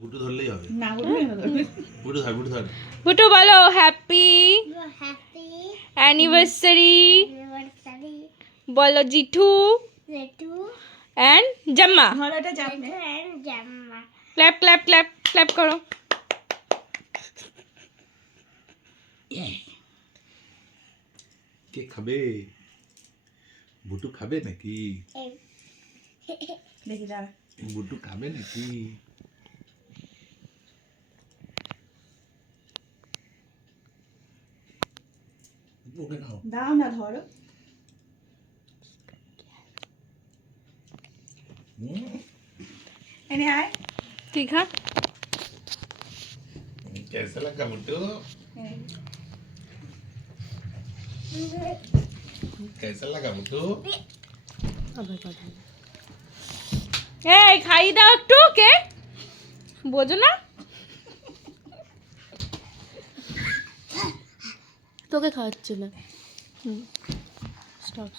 বুটু ধরলেই হবে না বলবি না তো। বুটু ধর বুটু বলো হ্যাপি happy অ্যানিভার্সারি anniversary বলো জিঠু to অ্যান্ড জাম্মা ধর এটা চাপ নে। and Jamma. Clap clap clap clap করো কে খাবে বুটু খাবে নাকি দেখি দাঁড়া। বুটু খাবে নাকি ওকে নাও দাও না ধরো। এনে আয়। ঠিক হ্যাঁ कैसा लगा बुट्टू कैसा लगा बुट्टू এই খাই দাও একটু কে বোঝো না তোকে খাওয়াচ্ছিল স্টপ